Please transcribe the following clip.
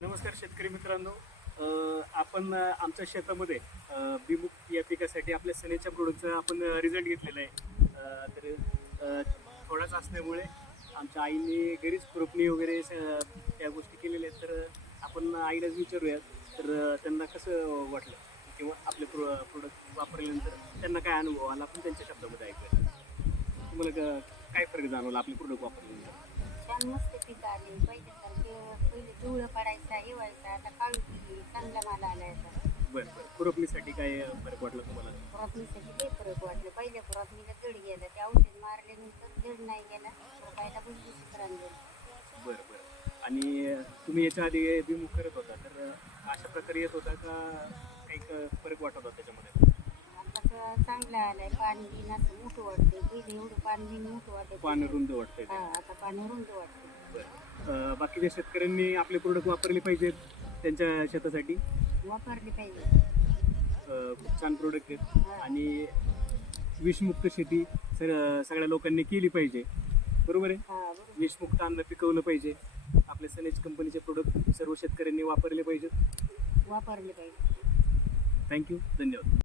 नमस्कार शेतकरी मित्रांनो. आपण आमच्या शेतामध्ये अ, बिमुख या पिकासाठी आपल्या सनेच्या प्रोडक्टचा आपण रिझल्ट घेतलेला आहे. तर थोडाच असल्यामुळे आमच्या आईने घरीच खुरपणी वगैरे स- त्या गोष्टी केलेल्या आहेत. तर आपण आईलाच विचारूयात. तर त्यांना कसं वाटलं? किंवा आपले प्रो प्रोडक्ट वापरल्यानंतर त्यांना काय अनुभव आला? आपण त्यांच्या शब्दामध्ये ऐकूया तुम्हाला क- काय फरक जाणवला आपले प्रोडक्ट वापरल्यानंतर? छान मस्त पिकं आले. पहिल्यासारखे पडायचा हे व्हायचा आता पिकली चांगला माल आलाय आता. बरं बरं. खुरपणीसाठी काय फरक वाटला तुम्हाला? पुरातनीसाठी ते फरक वाटलं. पहिल्या पुरातनीला जड गेलं. ते औषध मारल्यानंतर जड नाही गेला. रुपयाला भुसभुशीत रान गेलं बरं बरं. आणि तुम्ही याच्या आधी विमुख करत होता. तर अशा प्रकारे येत होता का काही क- फरक वाटत होता त्याच्यामध्ये? चांगला आलाय. पाणी बिन असं मोठं वाटतं पहिले एवढं पाणी बिन मोठं वाटत पाणी रुंद वाटतंय. हा आता पाणी रुंद अ, बाकीच्या शेतकऱ्यांनी आपले प्रोडक्ट वापरले पाहिजेत त्यांच्या शेतासाठी? वापरली पाहिजे. अ, खूप छान प्रोडक्ट आहेत. आणि विषमुक्त शेती सर सगळ्या लोकांनी केली पाहिजे. बरोबर आहे? हा बरोबर. विषमुक्त अन्न पिकवलं पाहिजे. आपल्या सनेज कंपनीचे प्रोडक्ट सर्व शेतकऱ्यांनी वापरले पाहिजेत. वापरली पाहिजे. थँक्यू धन्यवाद.